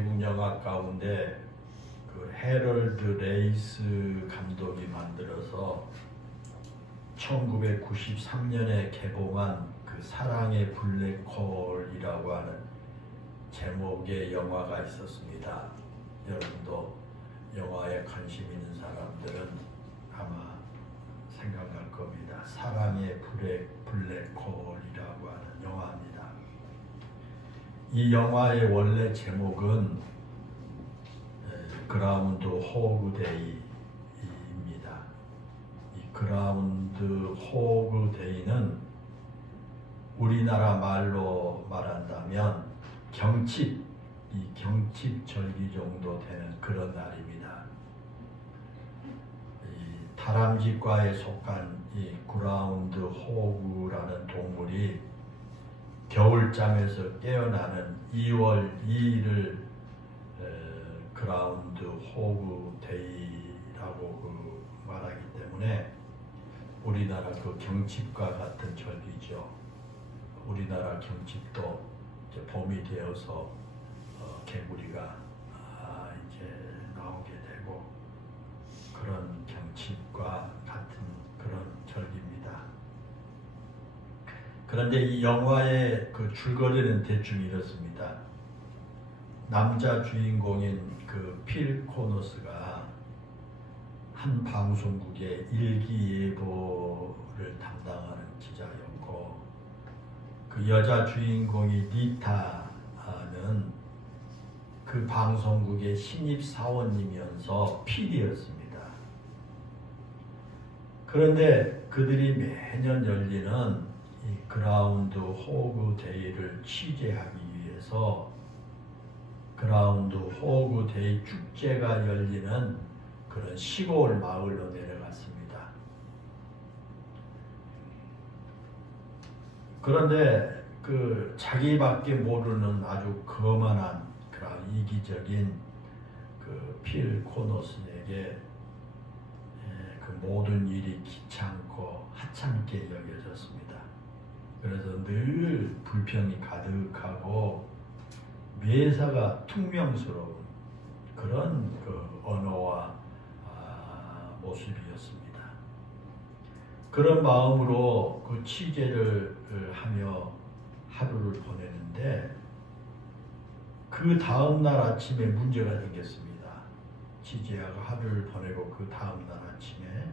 외국 영화 가운데 그 해럴드 레이스 감독이 만들어서 1993년에 개봉한 그 사랑의 블랙홀이라고 하는 제목의 영화가 있었습니다. 여러분도 영화에 관심 있는 사람들은 아마 생각할 겁니다. 사랑의 블랙홀이라고 하는 영화입니다. 이 영화의 원래 제목은 그라운드 호그 데이입니다. 이 그라운드 호그 데이는 우리나라 말로 말한다면 경칩, 이 경칩 절기 정도 되는 그런 날입니다. 이 다람쥐과에 속한 이 그라운드 호그라는 동물이 겨울잠에서 깨어나는 2월 2일을 그라운드 호그 데이라고 말하기 때문에 우리나라 그 경칩과 같은 절기죠. 우리나라 경칩도 이제 봄이 되어서 개구리가 이제 나오게 되고 그런 경칩과 같은 그런 절기입니다. 그런데 이 영화의 그 줄거리는 대충 이렇습니다. 남자 주인공인 그 필 코너스가 한 방송국의 일기예보를 담당하는 기자였고 그 여자 주인공이 니타는 그 방송국의 신입 사원이면서 PD였습니다. 그런데 그들이 매년 열리는 이 그라운드 호그 데이를 취재하기 위해서 그라운드 호그 데이 축제가 열리는 그런 시골 마을로 내려갔습니다. 그런데 그 자기밖에 모르는 아주 거만한 그런 이기적인 그 필 코너스에게 그 모든 일이 귀찮고 하찮게 여겨졌습니다. 그래서 늘 불평이 가득하고 매사가 퉁명스러운 그런 그 언어와 모습이었습니다. 그런 마음으로 그 취재를 하며 하루를 보내는데 그 다음 날 아침에 문제가 생겼습니다. 취재하고 하루를 보내고 그 다음 날 아침에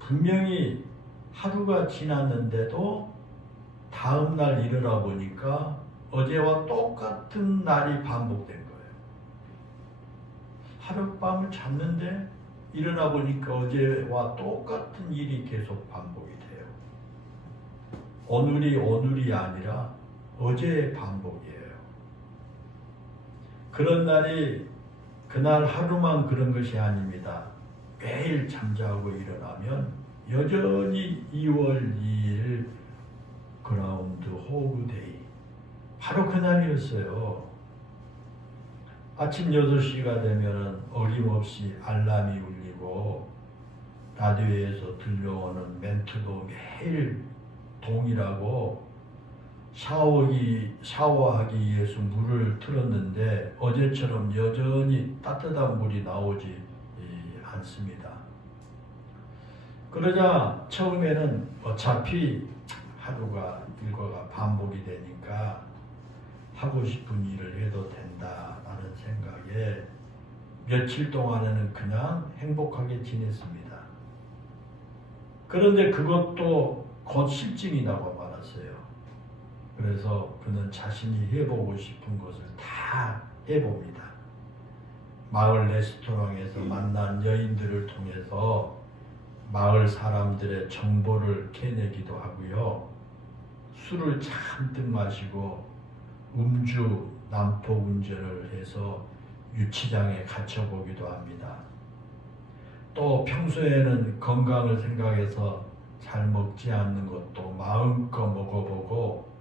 분명히 하루가 지났는데도 다음 날 일어나 보니까 어제와 똑같은 날이 반복된 거예요. 하룻밤을 잤는데 일어나 보니까 어제와 똑같은 일이 계속 반복이 돼요. 오늘이 아니라 어제의 반복이에요. 그런 날이 그날 하루만 그런 것이 아닙니다. 매일 잠자고 일어나면 여전히 2월 2일 그라운드 호그 데이 바로 그날이었어요. 아침 6시가 되면 어김없이 알람이 울리고 라디오에서 들려오는 멘트도 매일 동일하고 샤워하기 위해서 물을 틀었는데 어제처럼 여전히 따뜻한 물이 나오지 않습니다. 그러자 처음에는 어차피 하루가 일과가 반복이 되니까 하고 싶은 일을 해도 된다라는 생각에 며칠 동안에는 그냥 행복하게 지냈습니다. 그런데 그것도 곧 실증이 나고 말았어요. 그래서 그는 자신이 해보고 싶은 것을 다 해봅니다. 마을 레스토랑에서 만난 여인들을 통해서 마을 사람들의 정보를 캐내기도 하고요. 술을 잔뜩 마시고 음주, 난폭 운전을 해서 유치장에 갇혀보기도 합니다. 또 평소에는 건강을 생각해서 잘 먹지 않는 것도 마음껏 먹어보고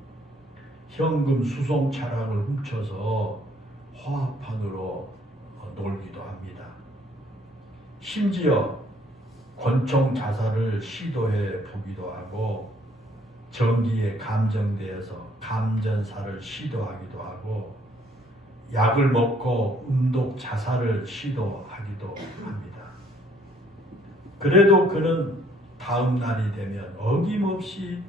현금 수송 차량을 훔쳐서 화합판으로 놀기도 합니다. 심지어 권총 자살을 시도해 보기도 하고 전기에 감정되어서 감전사를 시도하기도 하고 약을 먹고 음독 자살을 시도하기도 합니다. 그래도 그는 다음 날이 되면 어김없이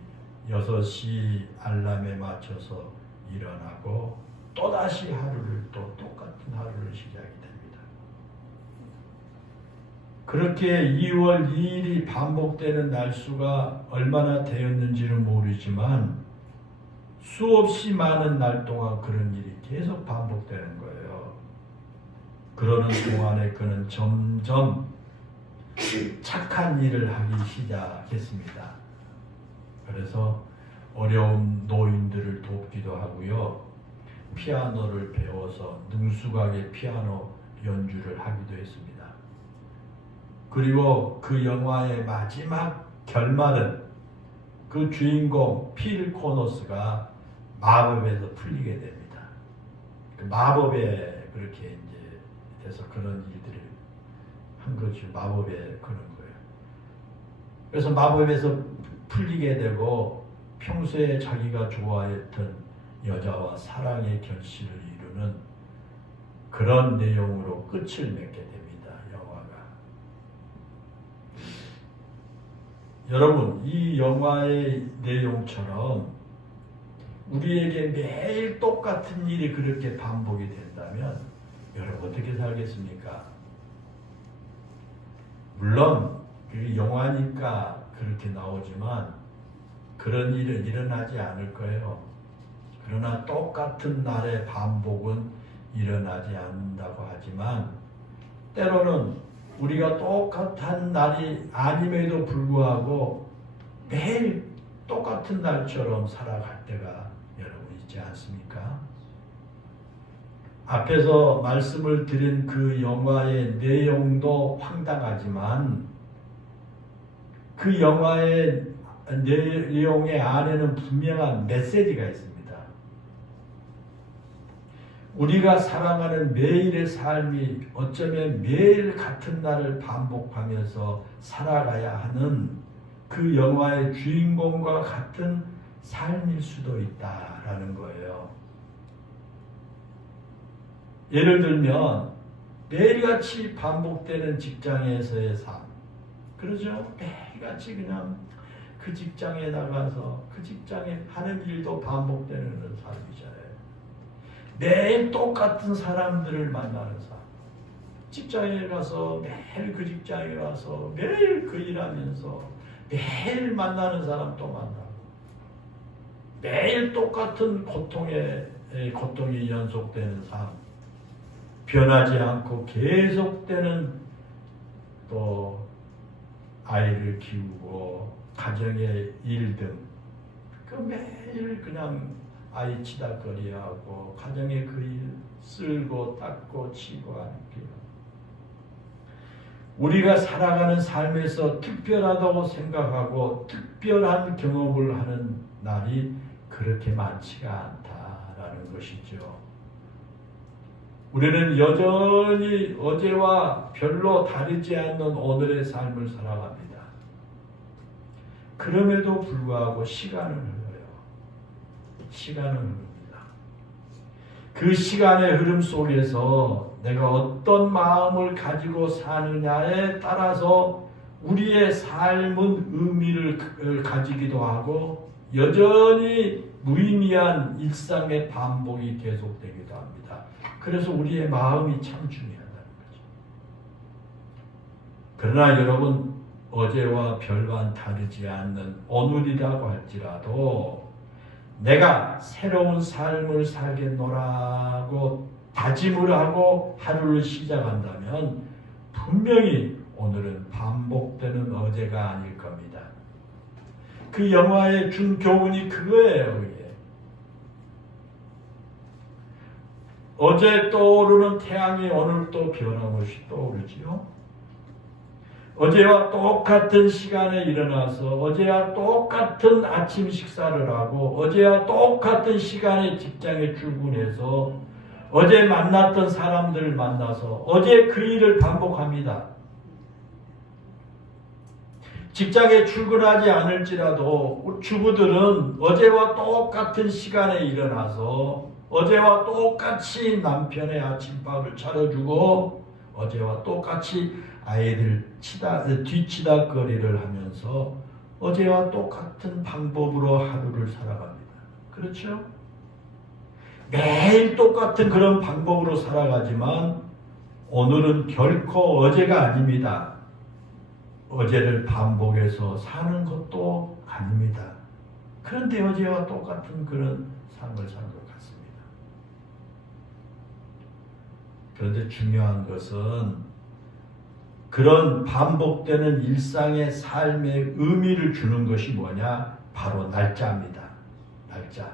6시 알람에 맞춰서 일어나고 또다시 하루를 또 똑같은 하루를 시작이 됩니다. 그렇게 2월 2일이 반복되는 날수가 얼마나 되었는지는 모르지만 수없이 많은 날 동안 그런 일이 계속 반복되는 거예요. 그러는 동안에 그는 점점 착한 일을 하기 시작했습니다. 그래서 어려운 노인들을 돕기도 하고요. 피아노를 배워서 능숙하게 피아노 연주를 하기도 했습니다. 그리고 그 영화의 마지막 결말은 그 주인공 필 코너스가 마법에서 풀리게 됩니다. 그 마법에 그렇게 이제 돼서 그런 일들을 한 거죠. 마법에 그런 거예요. 그래서 마법에서 풀리게 되고 평소에 자기가 좋아했던 여자와 사랑의 결실을 이루는 그런 내용으로 끝을 맺게 됩니다. 영화가. 여러분, 이 영화의 내용처럼 우리에게 매일 똑같은 일이 그렇게 반복이 된다면 여러분 어떻게 살겠습니까? 물론 영화니까 그렇게 나오지만 그런 일은 일어나지 않을 거예요. 그러나 똑같은 날의 반복은 일어나지 않는다고 하지만 때로는 우리가 똑같은 날이 아님에도 불구하고 매일 똑같은 날처럼 살아갈 때가 여러분 있지 않습니까? 앞에서 말씀을 드린 그 영화의 내용도 황당하지만 그 영화의 내용의 안에는 분명한 메시지가 있습니다. 우리가 살아가는 매일의 삶이 어쩌면 매일 같은 날을 반복하면서 살아가야 하는 그 영화의 주인공과 같은 삶일 수도 있다라는 거예요. 예를 들면 매일같이 반복되는 직장에서의 삶, 그러죠? 매일같이 그냥 그 직장에 나가서 그 직장에 하는 일도 반복되는 그런 삶이잖아요. 매일 똑같은 사람들을 만나는 삶. 직장에 가서 매일 그 직장에 가서 매일 그 일하면서 매일 만나는 사람 또 만나고 매일 똑같은 고통이 연속되는 삶. 변하지 않고 계속되는 또 아이를 키우고 가정의 일 등 그 매일 그냥 아이 치다거리하고 가정의 그 일 쓸고 닦고 치고 하는 게 우리가 살아가는 삶에서 특별하다고 생각하고 특별한 경험을 하는 날이 그렇게 많지가 않다라는 것이죠. 우리는 여전히 어제와 별로 다르지 않는 오늘의 삶을 살아갑니다. 그럼에도 불구하고 시간은 흘러요. 시간은 흐릅니다. 그 시간의 흐름 속에서 내가 어떤 마음을 가지고 사느냐에 따라서 우리의 삶은 의미를 가지기도 하고 여전히 무의미한 일상의 반복이 계속되기도 합니다. 그래서 우리의 마음이 참 중요하다는 거죠. 그러나 여러분, 어제와 별반 다르지 않는 오늘이라고 할지라도 내가 새로운 삶을 살겠노라고 다짐을 하고 하루를 시작한다면 분명히 오늘은 반복되는 어제가 아닐 겁니다. 그 영화에 준 교훈이 그거예요. 그게. 어제 떠오르는 태양이 오늘 또 변함없이 떠오르지요. 어제와 똑같은 시간에 일어나서 어제와 똑같은 아침 식사를 하고 어제와 똑같은 시간에 직장에 출근해서 어제 만났던 사람들을 만나서 어제 그 일을 반복합니다. 직장에 출근하지 않을지라도 주부들은 어제와 똑같은 시간에 일어나서 어제와 똑같이 남편의 아침밥을 차려주고 어제와 똑같이 아이들 뒤치다거리를 하면서 어제와 똑같은 방법으로 하루를 살아갑니다. 그렇죠? 매일 똑같은 그런 방법으로 살아가지만 오늘은 결코 어제가 아닙니다. 어제를 반복해서 사는 것도 아닙니다. 그런데 어제와 똑같은 그런 삶을 사는 것 같습니다. 그런데 중요한 것은 그런 반복되는 일상의 삶의 의미를 주는 것이 뭐냐? 바로 날짜입니다. 날짜.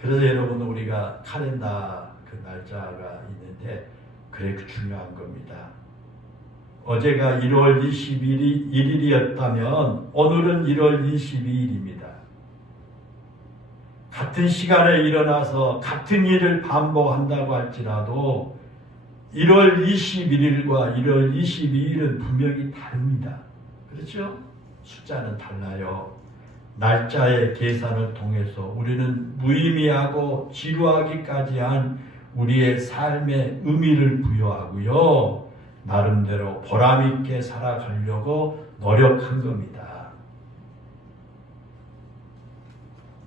그래서 여러분 우리가 칼렌더 그 날짜가 있는데 그래 중요한 겁니다. 어제가 1월 21일이었다면 오늘은 1월 22일입니다. 같은 시간에 일어나서 같은 일을 반복한다고 할지라도 1월 21일과 1월 22일은 분명히 다릅니다. 그렇죠? 숫자는 달라요. 날짜의 계산을 통해서 우리는 무의미하고 지루하기까지 한 우리의 삶의 의미를 부여하고요. 나름대로 보람있게 살아가려고 노력한 겁니다.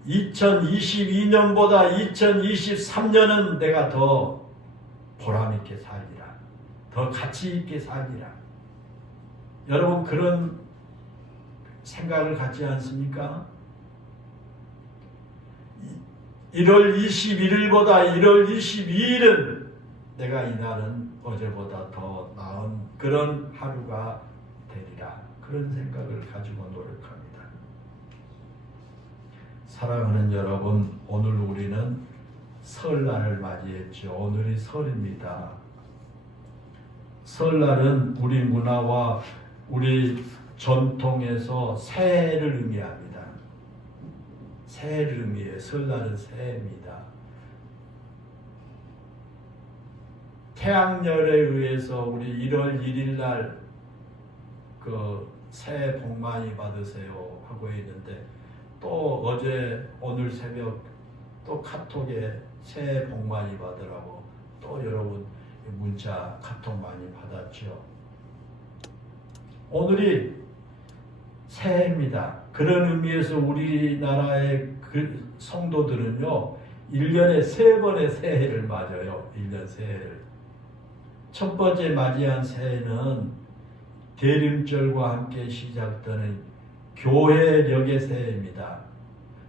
2022년보다 2023년은 내가 더 보람있게 살리라. 더 가치있게 살리라. 여러분 그런 생각을 갖지 않습니까? 1월 21일보다 1월 22일은 내가 이날은 어제보다 더 나은 그런 하루가 되리라. 그런 생각을 가지고 노력합니다. 사랑하는 여러분, 오늘 우리는 설날을 맞이했죠. 오늘이 설입니다. 설날은 우리 문화와 우리 전통에서 새해를 의미합니다. 새해를 의미해요. 설날은 새해입니다. 태양열에 의해서 우리 1월 1일 날 그 새해 복 많이 받으세요 하고 있는데 또 어제 오늘 새벽 또 카톡에 새해 복 많이 받으라고 또 여러분 문자 카톡 많이 받았죠. 오늘이 새해입니다. 그런 의미에서 우리나라의 그 성도들은요 1년에 3번의 새해를 맞아요. 1년 새해를. 첫 번째 맞이한 새해는 대림절과 함께 시작되는 교회력의 새해입니다.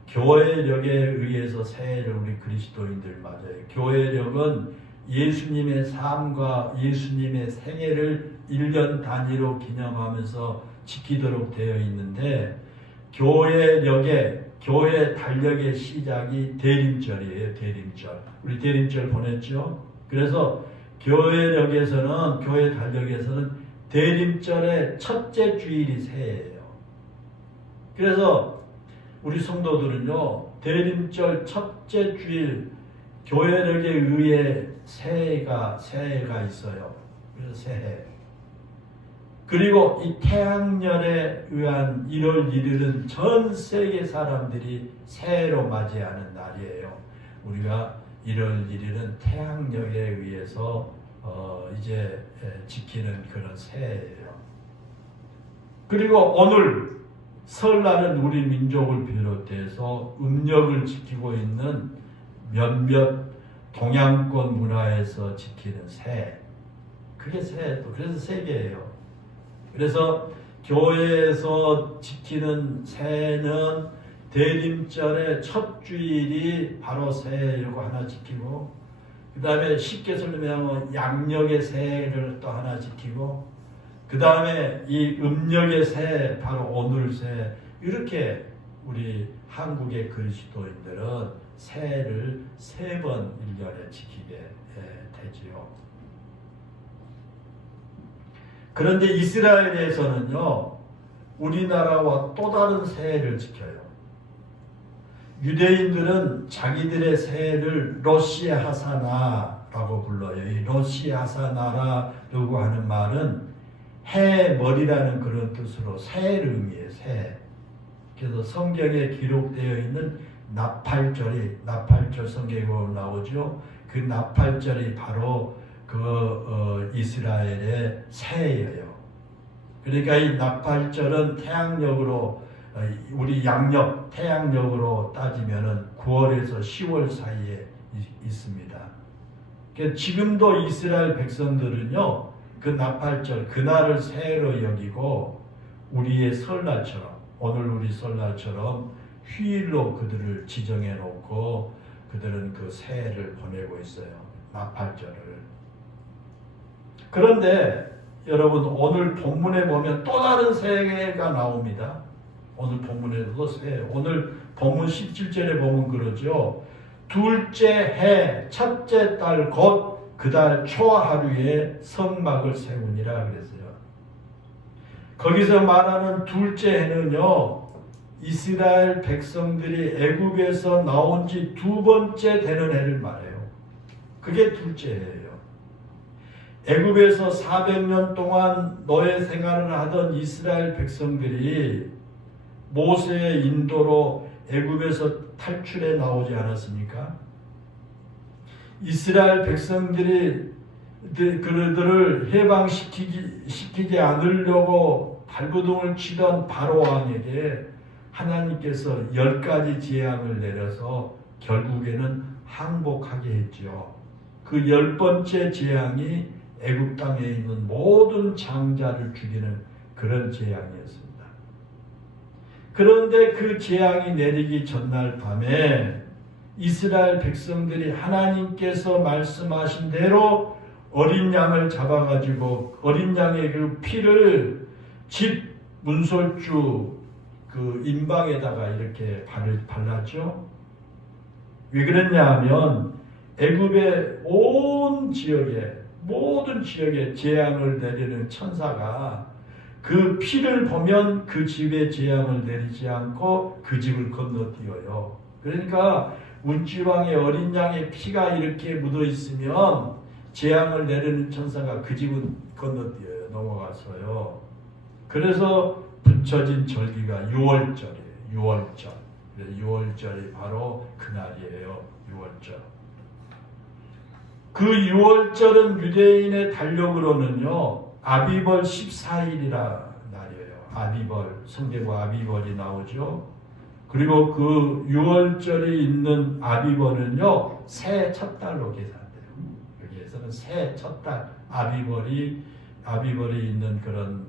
교회력에 의해서 새해를 우리 그리스도인들 맞아요. 교회력은 예수님의 삶과 예수님의 생애를 1년 단위로 기념하면서 지키도록 되어 있는데 교회력의 교회 달력의 시작이 대림절이에요. 대림절. 우리 대림절 보냈죠? 그래서 교회력에서는 교회 달력에서는 대림절의 첫째 주일이 새해예요. 그래서 우리 성도들은요 대림절 첫째 주일 교회력에 의해 새해가 있어요. 그래서 새해. 그리고 이 태양열에 의한 1월 1일은 전 세계 사람들이 새해로 맞이하는 날이에요. 우리가 1월 1일은 태양열에 의해서 이제 지키는 그런 새해예요. 그리고 오늘 설날은 우리 민족을 비롯해서 음력을 지키고 있는 몇몇 동양권 문화에서 지키는 새해. 그게 새해도 그래서 세계예요. 그래서 교회에서 지키는 새해는 대림절의 첫 주일이 바로 새해이고 하나 지키고 그 다음에 쉽게 설명하면 양력의 새해를 또 하나 지키고 그 다음에 이 음력의 새해 바로 오늘 새해 이렇게 우리 한국의 그리스도인들은 새해를 3번 1년에 지키게 되지요. 그런데 이스라엘에서는요 우리나라와 또 다른 새해를 지켜요. 유대인들은 자기들의 새해를 로시 하사나라고 불러요. 이 로시 하사나라고 하는 말은 해머리라는 그런 뜻으로 새해를 의미해요. 새해. 그래서 성경에 기록되어 있는 나팔절 성경에 나오죠. 그 나팔절이 바로 이스라엘의 새해예요. 그러니까 이 나팔절은 태양력으로 우리 양력 태양력으로 따지면은 9월에서 10월 사이에 있습니다. 그러니까 지금도 이스라엘 백성들은요, 그 나팔절 그날을 새해로 여기고 우리의 설날처럼 오늘 우리 설날처럼 휴일로 그들을 지정해 놓고 그들은 그 새해를 보내고 있어요. 나팔절을. 그런데 여러분 오늘 본문에 보면 또 다른 새해가 나옵니다. 오늘 본문에도 새해. 오늘 본문 17절에 보면 그러죠. 둘째 해 첫째 달 곧 그 달 초하루에 성막을 세우니라 그랬어요. 거기서 말하는 둘째 해는요, 이스라엘 백성들이 애굽에서 나온 지 두 번째 되는 해를 말해요. 그게 둘째 해예요. 애굽에서 400년 동안 노예 생활을 하던 이스라엘 백성들이 모세의 인도로 애굽에서 탈출해 나오지 않았습니까? 이스라엘 백성들이 그들을 해방시키지 않으려고 발버둥을 치던 바로 왕에게 하나님께서 10가지 재앙을 내려서 결국에는 항복하게 했죠. 그 10번째 재앙이 애굽 땅에 있는 모든 장자를 죽이는 그런 재앙이었습니다. 그런데 그 재앙이 내리기 전날 밤에 이스라엘 백성들이 하나님께서 말씀하신 대로 어린 양을 잡아가지고 어린 양의 그 피를 집 문설주 그 인방에다가 이렇게 발랐죠. 왜 그랬냐 하면 애굽의 온 지역에 모든 지역에 재앙을 내리는 천사가 그 피를 보면 그 집에 재앙을 내리지 않고 그 집을 건너뛰어요. 그러니까 문지왕의 어린 양의 피가 이렇게 묻어 있으면 재앙을 내리는 천사가 그 집은 건너뛰어요. 넘어가서요. 그래서 붙여진 절기가 6월절이에요. 6월절. 6월절이 바로 그날이에요. 6월절. 그 6월절은 유대인의 달력으로는요, 아비벌 14일이라 날이에요. 아비벌, 성경에 아비벌이 나오죠. 그리고 그 6월절이 있는 아비벌은요, 새해 첫 달로 계산돼요. 여기에서는 새해 첫 달, 아비벌이 있는 그런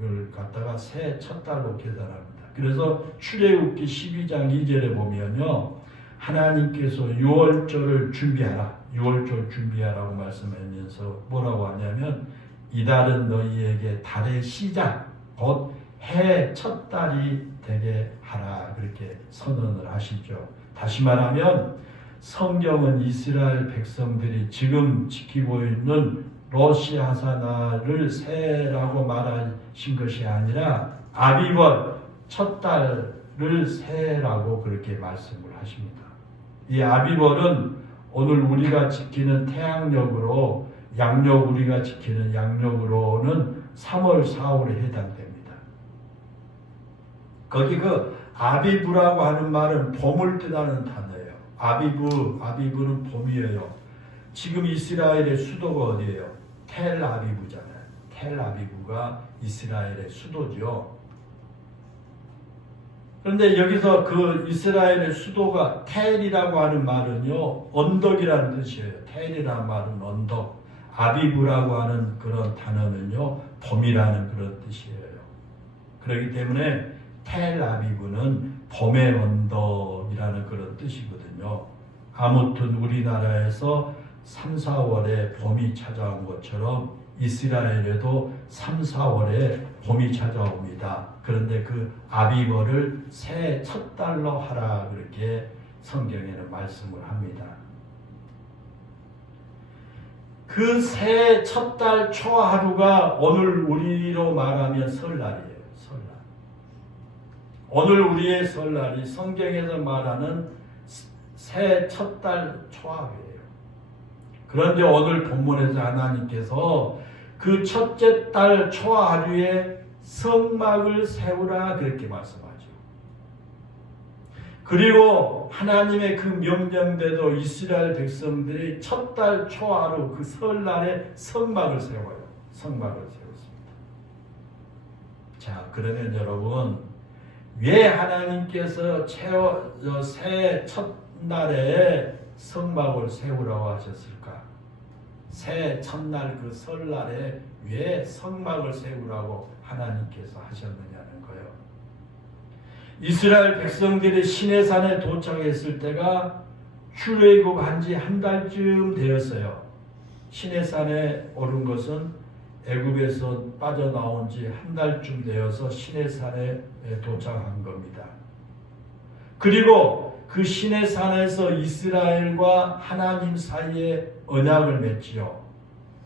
걸 갖다가 새해 첫 달로 계산합니다. 그래서 출애굽기 12장 2절에 보면요, 하나님께서 6월절을 준비하라. 6월절 준비하라고 말씀하면서 뭐라고 하냐면 이 달은 너희에게 달의 시작 곧 해 첫 달이 되게 하라 그렇게 선언을 하시죠. 다시 말하면 성경은 이스라엘 백성들이 지금 지키고 있는 로시 하사나를 새해라고 말하신 것이 아니라 아비벌 첫 달을 새해라고 그렇게 말씀을 하십니다. 이 아비벌은 오늘 우리가 지키는 태양력으로 양력 우리가 지키는 양력으로는 3월, 4월에 해당됩니다. 거기 그 아비브라고 하는 말은 봄을 뜻하는 단어예요. 아비브는 봄이에요. 지금 이스라엘의 수도가 어디예요? 텔아비브잖아요. 텔아비브가 이스라엘의 수도죠. 그런데 여기서 그 이스라엘의 수도가 텔이라고 하는 말은요, 언덕이라는 뜻이에요. 텔이라는 말은 언덕. 아비브라고 하는 그런 단어는요, 봄이라는 그런 뜻이에요. 그렇기 때문에 텔아비브는 봄의 언덕이라는 그런 뜻이거든요. 아무튼 우리나라에서 3, 4월에 봄이 찾아온 것처럼 이스라엘에도 3, 4월에 봄이 찾아옵니다. 그런데 그 아비벌을 새해 첫 달로 하라 그렇게 성경에는 말씀을 합니다. 그 새해 첫 달 초하루가 오늘 우리로 말하면 설날이에요. 설날. 오늘 우리의 설날이 성경에서 말하는 새해 첫 달 초하루예요. 그런데 오늘 본문에서 하나님께서 그 첫째 달 초하루에 성막을 세우라 그렇게 말씀하죠. 그리고 하나님의 그 명령대로 이스라엘 백성들이 첫 달 초하루 그 설날에 성막을 세워요. 성막을 세웠습니다. 자, 그러면 여러분, 왜 하나님께서 새해 첫날에 성막을 세우라고 하셨을까? 새해 첫날 그 설날에 왜 성막을 세우라고 하나님께서 하셨느냐는 거예요. 이스라엘 백성들이 시내산에 도착했을 때가 출애굽한 지 한 달쯤 되었어요. 시내산에 오른 것은 애굽에서 빠져나온 지 한 달쯤 되어서 시내산에 도착한 겁니다. 그리고 그 시내산에서 이스라엘과 하나님 사이에 언약을 맺지요.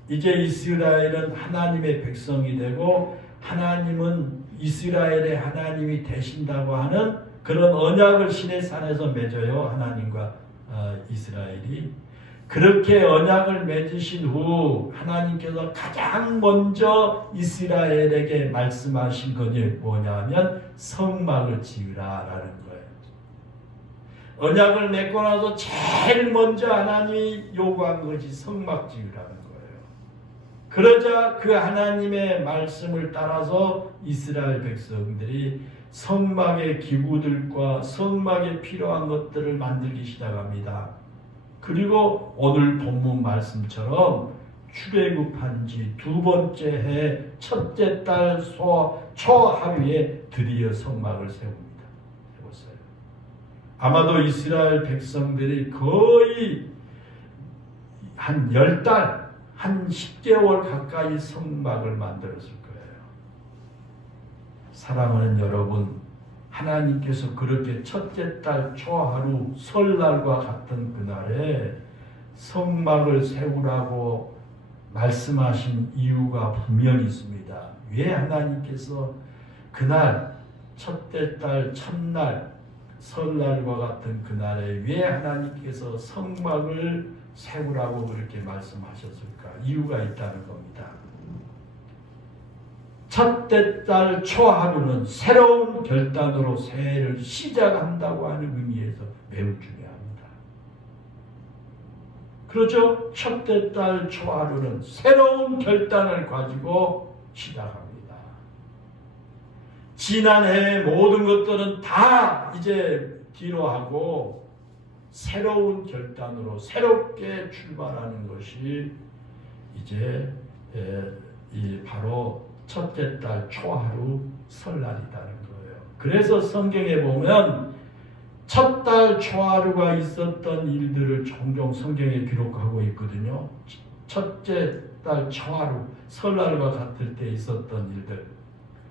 이제 이스라엘은 하나님의 백성이 되고 하나님은 이스라엘의 하나님이 되신다고 하는 그런 언약을 시내산에서 맺어요. 하나님과 이스라엘이. 그렇게 언약을 맺으신 후 하나님께서 가장 먼저 이스라엘에게 말씀하신 것이 뭐냐면 성막을 지으라라는 거예요. 언약을 맺고 나서 제일 먼저 하나님이 요구한 것이 성막 지으라는 거예요. 그러자 그 하나님의 말씀을 따라서 이스라엘 백성들이 성막의 기구들과 성막에 필요한 것들을 만들기 시작합니다. 그리고 오늘 본문 말씀처럼 출애굽한 지 두 번째 해 첫째 달 초하루에 드디어 성막을 세웠어요. 아마도 이스라엘 백성들이 거의 한 10달, 한 10개월 가까이 성막을 만들었을 거예요. 사랑하는 여러분, 하나님께서 그렇게 첫째 달 초하루 설날과 같은 그날에 성막을 세우라고 말씀하신 이유가 분명히 있습니다. 왜 하나님께서 그날 첫째 달 첫날 설날과 같은 그날에 왜 하나님께서 성막을 세우라고 그렇게 말씀하셨을까? 이유가 있다는 겁니다. 첫째 달 초하루는 새로운 결단으로 새해를 시작한다고 하는 의미에서 매우 중요합니다. 그렇죠? 첫째 달 초하루는 새로운 결단을 가지고 시작합니다. 지난해의 모든 것들은 다 이제 뒤로 하고 새로운 결단으로 새롭게 출발하는 것이 이제 바로 첫째 달 초하루 설날이라는 거예요. 그래서 성경에 보면 첫 달 초하루가 있었던 일들을 종종 성경에 기록하고 있거든요. 첫째 달 초하루 설날과 같을 때 있었던 일들.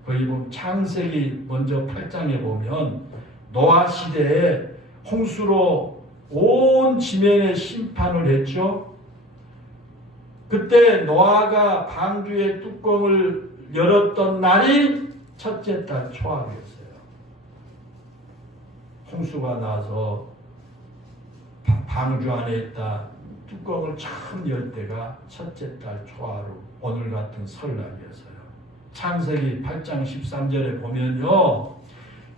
거기 보면 창세기 먼저 8장에 보면 노아 시대에 홍수로 온 지면에 심판을 했죠. 그때 노아가 방주의 뚜껑을 열었던 날이 첫째 달 초하루였어요. 홍수가 나서 방주 안에 있다 뚜껑을 처음 열 때가 첫째 달 초하루, 오늘 같은 설날이었어요. 창세기 8장 13절에 보면요,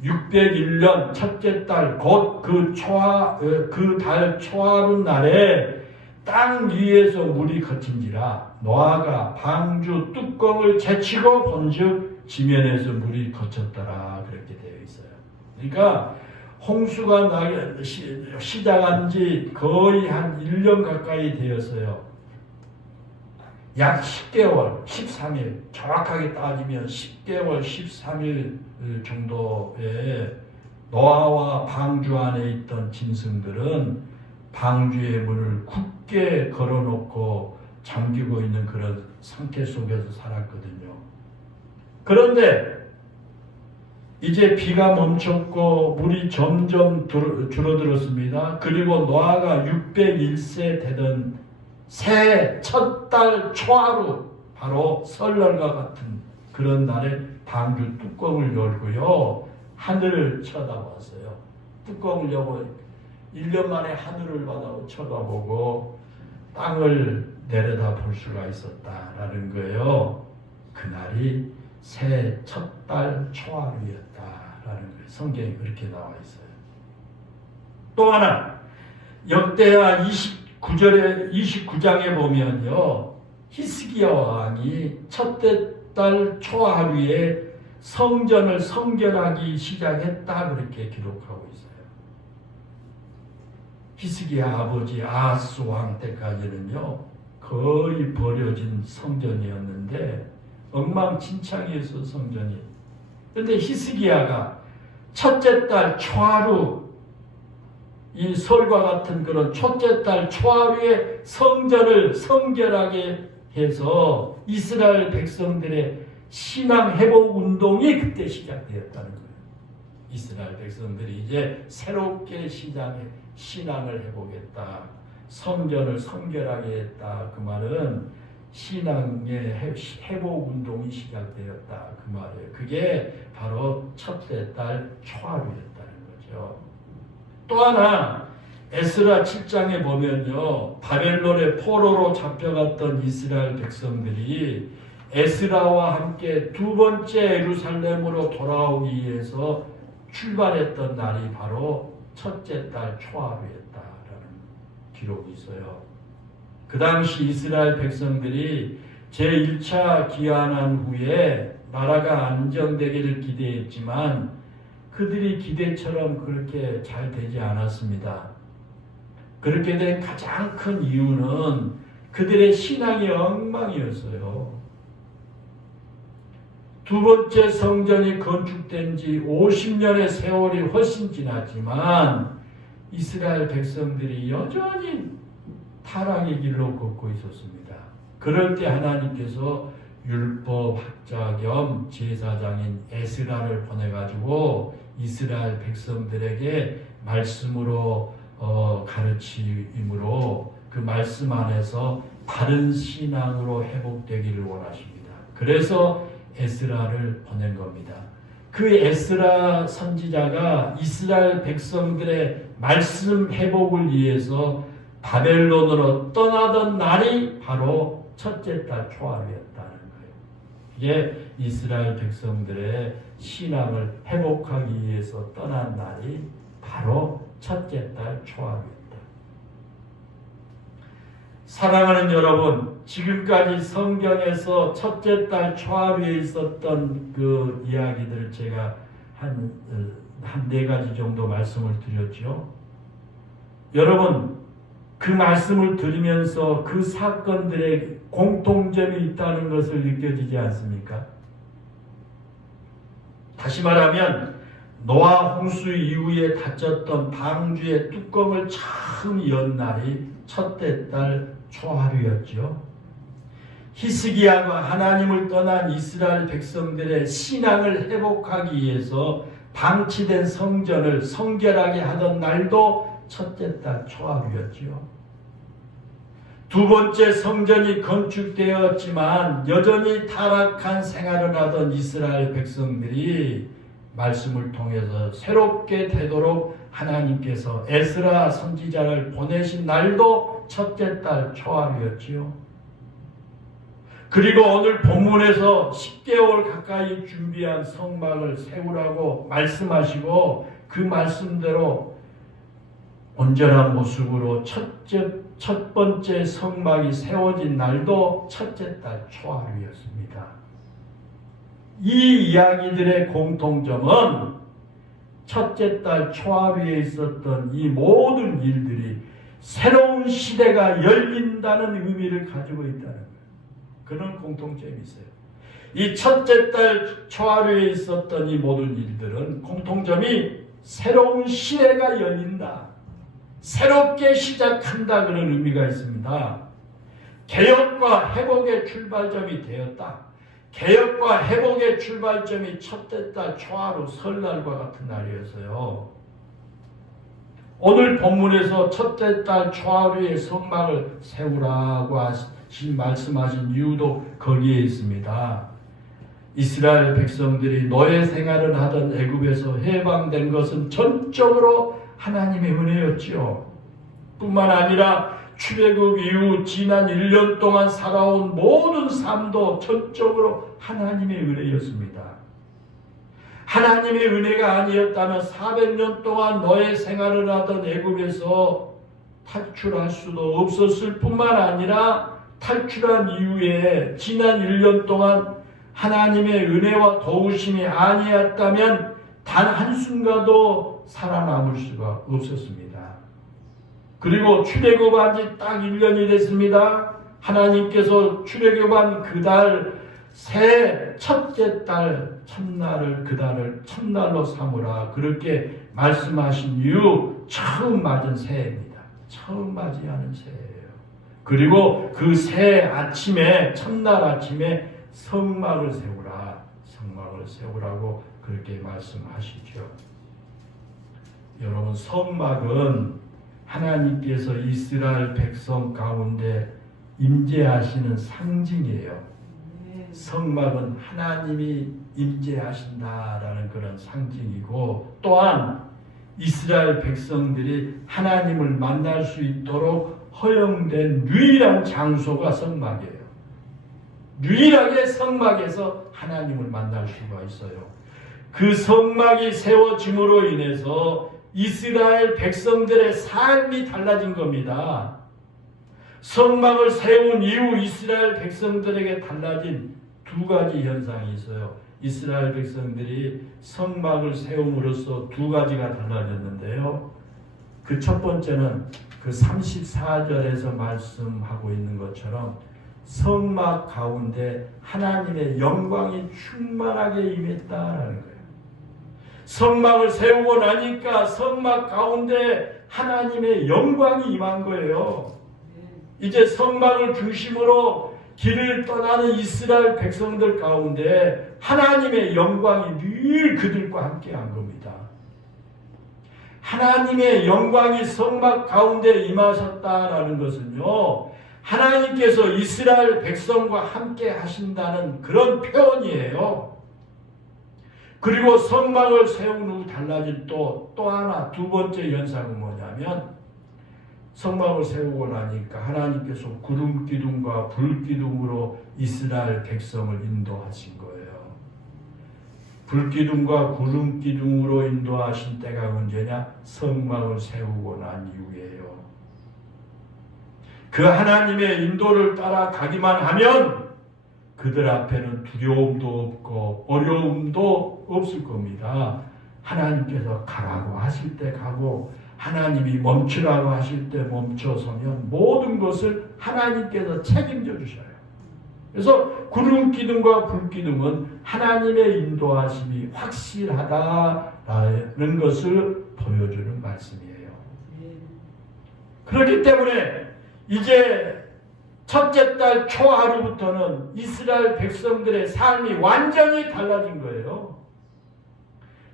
601년 첫째 달 곧 그 달 초하루 날에 땅 위에서 물이 거친지라 노아가 방주 뚜껑을 제치고 본즉 지면에서 물이 거쳤더라, 그렇게 되어 있어요. 그러니까 홍수가 시작한 지 거의 한 1년 가까이 되었어요. 약 10개월, 13일, 정확하게 따지면 10개월, 13일 정도에 노아와 방주 안에 있던 짐승들은 방주의 문을 굳게 걸어놓고 잠기고 있는 그런 상태 속에서 살았거든요. 그런데 이제 비가 멈췄고 물이 점점 줄어들었습니다. 그리고 노아가 601세 되던 새해 첫 달 초하루, 바로 설날과 같은 그런 날에 방주 뚜껑을 열고요, 하늘을 쳐다봤어요. 뚜껑을 열고 1년 만에 하늘을 쳐다보고 땅을 내려다 볼 수가 있었다라는 거예요. 그날이 새해 첫 달 초하루였다라는 거예요. 성경에 그렇게 나와 있어요. 또 하나 역대하 29장에 보면요, 히스기야 왕이 첫째 달 초하루에 성전을 성결하기 시작했다 그렇게 기록하고 있어요. 히스기야 아버지 아하스 왕 때까지는요 거의 버려진 성전이었는데 엉망진창이었어 성전이. 그런데 히스기야가 첫째 달 초하루, 이 설과 같은 그런 첫째 달 초하루에 성전을 성결하게 해서 이스라엘 백성들의 신앙 회복 운동이 그때 시작되었다는 거예요. 이스라엘 백성들이 이제 새롭게 신앙을 회복했다. 성전을 성결하게 했다. 그 말은 신앙의 회복 운동이 시작되었다. 그 말이에요. 그게 바로 첫째 달 초하루였다는 거죠. 또 하나 에스라 7장에 보면요, 바벨론의 포로로 잡혀갔던 이스라엘 백성들이 에스라와 함께 두 번째 예루살렘으로 돌아오기 위해서 출발했던 날이 바로 첫째 달 초하루였다라는 기록이 있어요. 그 당시 이스라엘 백성들이 제1차 기환한 후에 나라가 안정되기를 기대했지만 그들이 기대처럼 그렇게 잘 되지 않았습니다. 그렇게 된 가장 큰 이유는 그들의 신앙이 엉망이었어요. 두 번째 성전이 건축된 지 50년의 세월이 훨씬 지났지만 이스라엘 백성들이 여전히 타락의 길로 걷고 있었습니다. 그럴 때 하나님께서 율법학자 겸 제사장인 에스라를 보내가지고 이스라엘 백성들에게 말씀으로 가르침으로 그 말씀 안에서 바른 신앙으로 회복되기를 원하십니다. 그래서 에스라를 보낸 겁니다. 그 에스라 선지자가 이스라엘 백성들의 말씀 회복을 위해서 바벨론으로 떠나던 날이 바로 첫째 달 초하루였다는 거예요. 이게 이스라엘 백성들의 신앙을 회복하기 위해서 떠난 날이 바로 첫째 달 초하루였다. 사랑하는 여러분, 지금까지 성경에서 첫째 달 초하루에 있었던 그 이야기들을 제가 한 4가지 정도 말씀을 드렸죠. 여러분, 그 말씀을 들으면서 그 사건들의 공통점이 있다는 것을 느껴지지 않습니까? 다시 말하면 노아 홍수 이후에 닫혔던 방주의 뚜껑을 처음 연 날이 첫째 달 초하루였죠. 히스기야가 하나님을 떠난 이스라엘 백성들의 신앙을 회복하기 위해서 방치된 성전을 성결하게 하던 날도 첫째 달 초하루였죠. 두 번째 성전이 건축되었지만 여전히 타락한 생활을 하던 이스라엘 백성들이 말씀을 통해서 새롭게 되도록 하나님께서 에스라 선지자를 보내신 날도 첫째 달 초하루였지요. 그리고 오늘 본문에서 10개월 가까이 준비한 성막을 세우라고 말씀하시고 그 말씀대로 온전한 모습으로 첫 번째 성막이 세워진 날도 첫째 달 초하루였습니다. 이 이야기들의 공통점은 첫째 달 초하루에 있었던 이 모든 일들이 새로운 시대가 열린다는 의미를 가지고 있다는 거예요. 그런 공통점이 있어요. 이 첫째 달 초하루에 있었던 이 모든 일들은 공통점이 새로운 시대가 열린다, 새롭게 시작한다, 그런 의미가 있습니다. 개혁과 회복의 출발점이 되었다. 개혁과 회복의 출발점이 첫째 달 초하루 설날과 같은 날이었어요. 오늘 본문에서 첫째 달 초하루에 성막을 세우라고 말씀하신 이유도 거기에 있습니다. 이스라엘 백성들이 노예 생활을 하던 애굽에서 해방된 것은 전적으로 하나님의 은혜였지요. 뿐만 아니라 출애굽 이후 지난 1년 동안 살아온 모든 삶도 전적으로 하나님의 은혜였습니다. 하나님의 은혜가 아니었다면 400년 동안 너의 생활을 하던 애굽에서 탈출할 수도 없었을 뿐만 아니라 탈출한 이후에 지난 1년 동안 하나님의 은혜와 도우심이 아니었다면 단 한순간도 살아남을 수가 없었습니다. 그리고 출애굽한 지 딱 1년이 됐습니다. 하나님께서 출애굽한 그달 새 첫째 달 첫날을 그달을 첫날로 삼으라 그렇게 말씀하신 이후 처음 맞은 새해입니다. 처음 맞이하는 새예요. 그리고 그 새 아침에 첫날 아침에 성막을 세우라, 성막을 세우라고 그렇게 말씀하시죠. 여러분, 성막은 하나님께서 이스라엘 백성 가운데 임재하시는 상징이에요. 성막은 하나님이 임재하신다라는 그런 상징이고, 또한 이스라엘 백성들이 하나님을 만날 수 있도록 허용된 유일한 장소가 성막이에요. 유일하게 성막에서 하나님을 만날 수가 있어요. 그 성막이 세워짐으로 인해서 이스라엘 백성들의 삶이 달라진 겁니다. 성막을 세운 이후 이스라엘 백성들에게 달라진 두 가지 현상이 있어요. 이스라엘 백성들이 성막을 세움으로써 두 가지가 달라졌는데요. 그 첫 번째는 그 34절에서 말씀하고 있는 것처럼 성막 가운데 하나님의 영광이 충만하게 임했다라는 거예요. 성막을 세우고 나니까 성막 가운데 하나님의 영광이 임한 거예요. 이제 성막을 중심으로 길을 떠나는 이스라엘 백성들 가운데 하나님의 영광이 늘 그들과 함께한 겁니다. 하나님의 영광이 성막 가운데 임하셨다라는 것은요, 하나님께서 이스라엘 백성과 함께 하신다는 그런 표현이에요. 그리고 성막을 세운 후 달라진 또 하나 두 번째 현상은 뭐냐면, 성막을 세우고 나니까 하나님께서 구름 기둥과 불 기둥으로 이스라엘 백성을 인도하신 거예요. 불 기둥과 구름 기둥으로 인도하신 때가 언제냐? 성막을 세우고 난 이후에요. 그 하나님의 인도를 따라가기만 하면 그들 앞에는 두려움도 없고 어려움도 없을 겁니다. 하나님께서 가라고 하실 때 가고 하나님이 멈추라고 하실 때 멈춰서면 모든 것을 하나님께서 책임져 주셔요. 그래서 구름 기둥과 불 기둥은 하나님의 인도하심이 확실하다라는 것을 보여주는 말씀이에요. 그렇기 때문에 이제 첫째 달 초하루부터는 이스라엘 백성들의 삶이 완전히 달라진 거예요.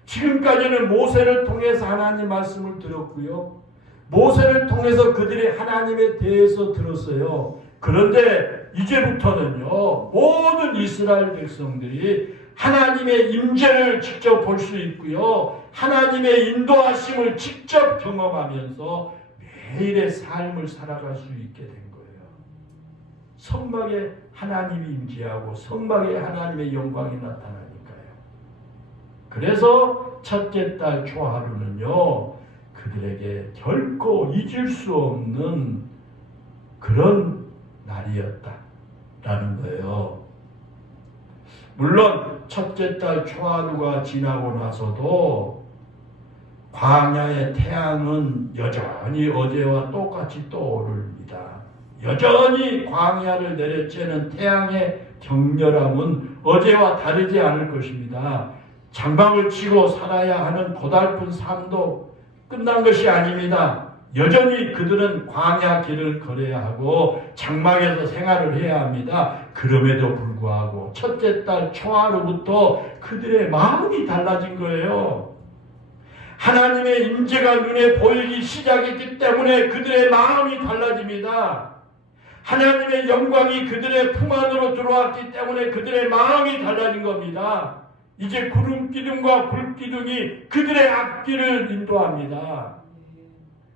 지금까지는 모세를 통해서 하나님 말씀을 들었고요. 모세를 통해서 그들이 하나님에 대해서 들었어요. 그런데 이제부터는요, 모든 이스라엘 백성들이 하나님의 임재를 직접 볼 수 있고요. 하나님의 인도하심을 직접 경험하면서 매일의 삶을 살아갈 수 있게 된 거예요. 성막에 하나님이 임재하고 성막에 하나님의 영광이 나타나니까요. 그래서 첫째 달 초하루는요, 그들에게 결코 잊을 수 없는 그런 날이었다라는 거예요. 물론 첫째 달 초하루가 지나고 나서도 광야의 태양은 여전히 어제와 똑같이 떠오릅니다. 여전히 광야를 내려쬐는 태양의 격렬함은 어제와 다르지 않을 것입니다. 장막을 치고 살아야 하는 고달픈 삶도 끝난 것이 아닙니다. 여전히 그들은 광야 길을 걸어야 하고 장막에서 생활을 해야 합니다. 그럼에도 불구하고 첫째 달 초하루부터 그들의 마음이 달라진 거예요. 하나님의 임재가 눈에 보이기 시작했기 때문에 그들의 마음이 달라집니다. 하나님의 영광이 그들의 품 안으로 들어왔기 때문에 그들의 마음이 달라진 겁니다. 이제 구름 기둥과 불 기둥이 그들의 앞길을 인도합니다.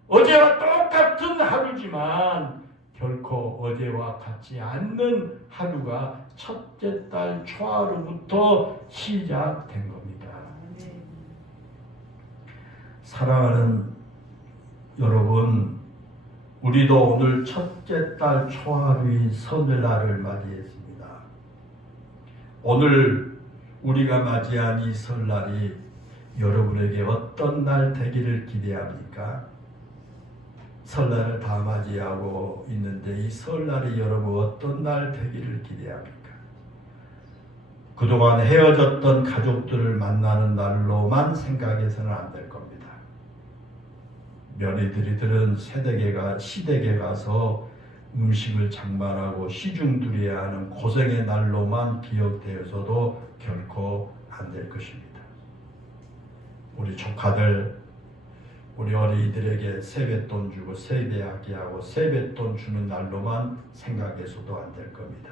어제와 똑같은 하루지만 결코 어제와 같지 않는 하루가 첫째 달 초하루부터 시작된 겁니다. 사랑하는 여러분, 우리도 오늘 첫째 달 초하루인 설날을 맞이했습니다. 오늘 우리가 맞이한 이 설날이 여러분에게 어떤 날 되기를 기대합니까? 설날을 다 맞이하고 있는데 이 설날이 여러분 어떤 날 되기를 기대합니까? 그동안 헤어졌던 가족들을 만나는 날로만 생각해서는 안 될 겁니다. 며느리들은 시댁에 가서 음식을 장만하고 시중들여야 하는 고생의 날로만 기억되어서도 결코 안 될 것입니다. 우리 조카들, 우리 어린이들에게 세뱃돈 주고 세배하기하고 세뱃돈 주는 날로만 생각해서도 안 될 겁니다.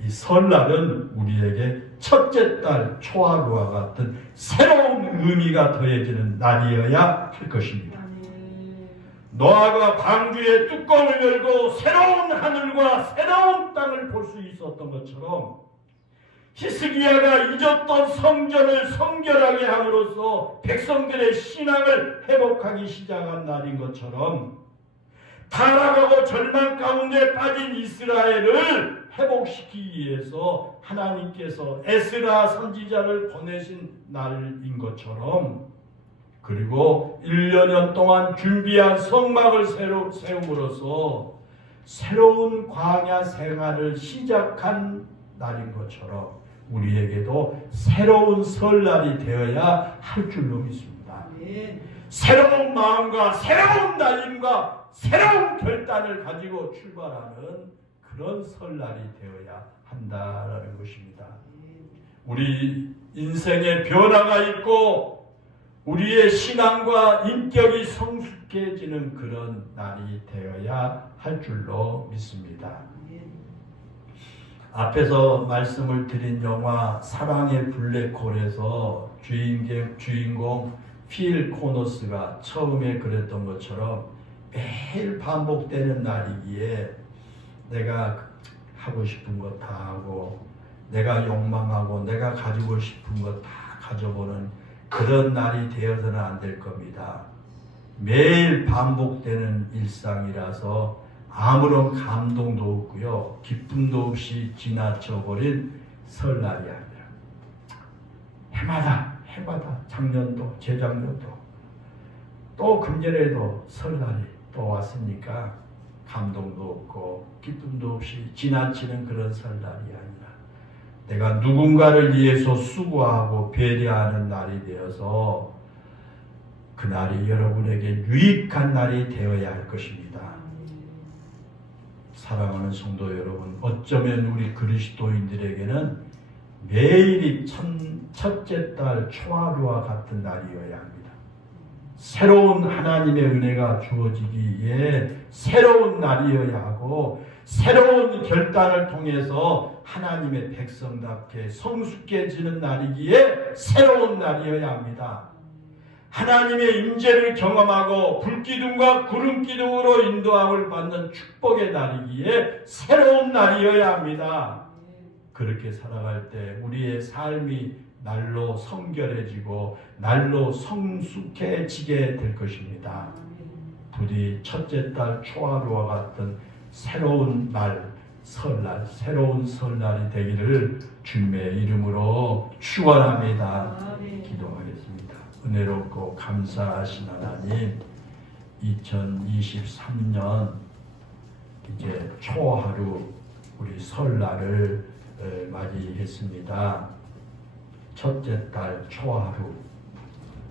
이 설날은 우리에게 첫째 달 초하루와 같은 새로운 의미가 더해지는 날이어야 할 것입니다. 노아가 방주의 뚜껑을 열고 새로운 하늘과 새로운 땅을 볼 수 있었던 것처럼 히스기야가 잊었던 성전을 성결하게 함으로써 백성들의 신앙을 회복하기 시작한 날인 것처럼 타락하고 절망 가운데 빠진 이스라엘을 회복시키기 위해서 하나님께서 에스라 선지자를 보내신 날인 것처럼, 그리고 1년 동안 준비한 성막을 세움으로써 새로운 광야 생활을 시작한 날인 것처럼 우리에게도 새로운 설날이 되어야 할 줄로 믿습니다. 새로운 마음과 새로운 날림과 새로운 결단을 가지고 출발하는 그런 설날이 되어야 한다라는 것입니다. 우리 인생에 변화가 있고 우리의 신앙과 인격이 성숙해지는 그런 날이 되어야 할 줄로 믿습니다. 앞에서 말씀을 드린 영화 사랑의 블랙홀에서 주인공 필 코너스가 처음에 그랬던 것처럼 매일 반복되는 날이기에 내가 하고 싶은 것 다 하고 내가 욕망하고 내가 가지고 싶은 것 다 가져보는 그런 날이 되어서는 안 될 겁니다. 매일 반복되는 일상이라서 아무런 감동도 없고요, 기쁨도 없이 지나쳐버린 설날이 아니라 해마다 작년도 재작년도 또 금년에도 설날이 또 왔으니까 감동도 없고 기쁨도 없이 지나치는 그런 설날이 아니라 내가 누군가를 위해서 수고하고 배려하는 날이 되어서 그 날이 여러분에게 유익한 날이 되어야 할 것입니다. 사랑하는 성도 여러분, 어쩌면 우리 그리스도인들에게는 매일이 첫째 달 초하루와 같은 날이어야 합니다. 새로운 하나님의 은혜가 주어지기에 새로운 날이어야 하고 새로운 결단을 통해서 하나님의 백성답게 성숙해지는 날이기에 새로운 날이어야 합니다. 하나님의 임재를 경험하고 불기둥과 구름기둥으로 인도함을 받는 축복의 날이기에 새로운 날이어야 합니다. 그렇게 살아갈 때 우리의 삶이 날로 성결해지고 날로 성숙해지게 될 것입니다. 부디 첫째 달 초하루와 같은 새로운 날, 설날, 새로운 설날이 되기를 주님의 이름으로 축원합니다. 기도하겠습니다. 은혜롭고 감사하신 하나님, 2023년 이제 초하루 우리 설날을 맞이했습니다. 첫째 달 초하루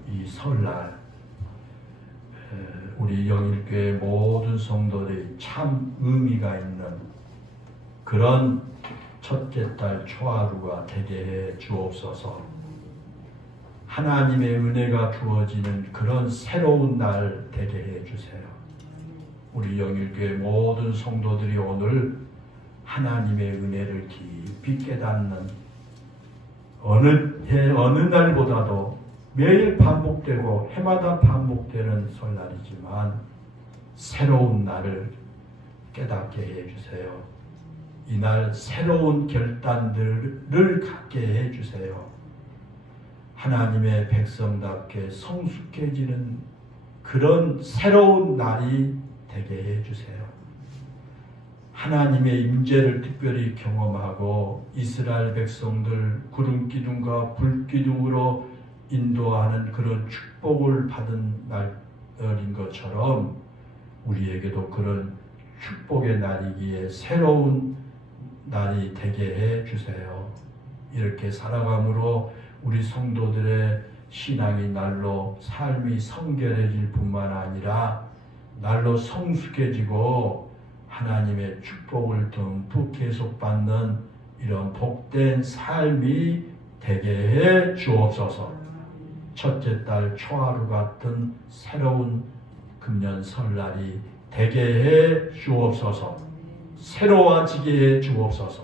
이 설날 우리 영일교회 모든 성도들이 참 의미가 있는 그런 첫째 달 초하루가 되게 해 주옵소서. 하나님의 은혜가 주어지는 그런 새로운 날 되게 해 주세요. 우리 영일교회 모든 성도들이 오늘 하나님의 은혜를 깊이 깨닫는 어느 날보다도 매일 반복되고 해마다 반복되는 설날이지만 새로운 날을 깨닫게 해주세요. 이날 새로운 결단들을 갖게 해주세요. 하나님의 백성답게 성숙해지는 그런 새로운 날이 되게 해주세요. 하나님의 임재를 특별히 경험하고 이스라엘 백성들 구름기둥과 불기둥으로 인도하는 그런 축복을 받은 날인 것처럼 우리에게도 그런 축복의 날이기에 새로운 날이 되게 해주세요. 이렇게 살아감으로 우리 성도들의 신앙이 날로 삶이 성결해질 뿐만 아니라 날로 성숙해지고 하나님의 축복을 듬뿍 계속 받는 이런 복된 삶이 되게 해 주옵소서. 첫째 달 초하루 같은 새로운 금년 설날이 되게 해 주옵소서. 새로워지게 해 주옵소서.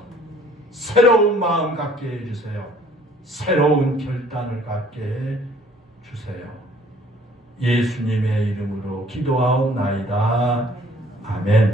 새로운 마음 갖게 해 주세요. 새로운 결단을 갖게 해 주세요. 예수님의 이름으로 기도하옵나이다. 아멘.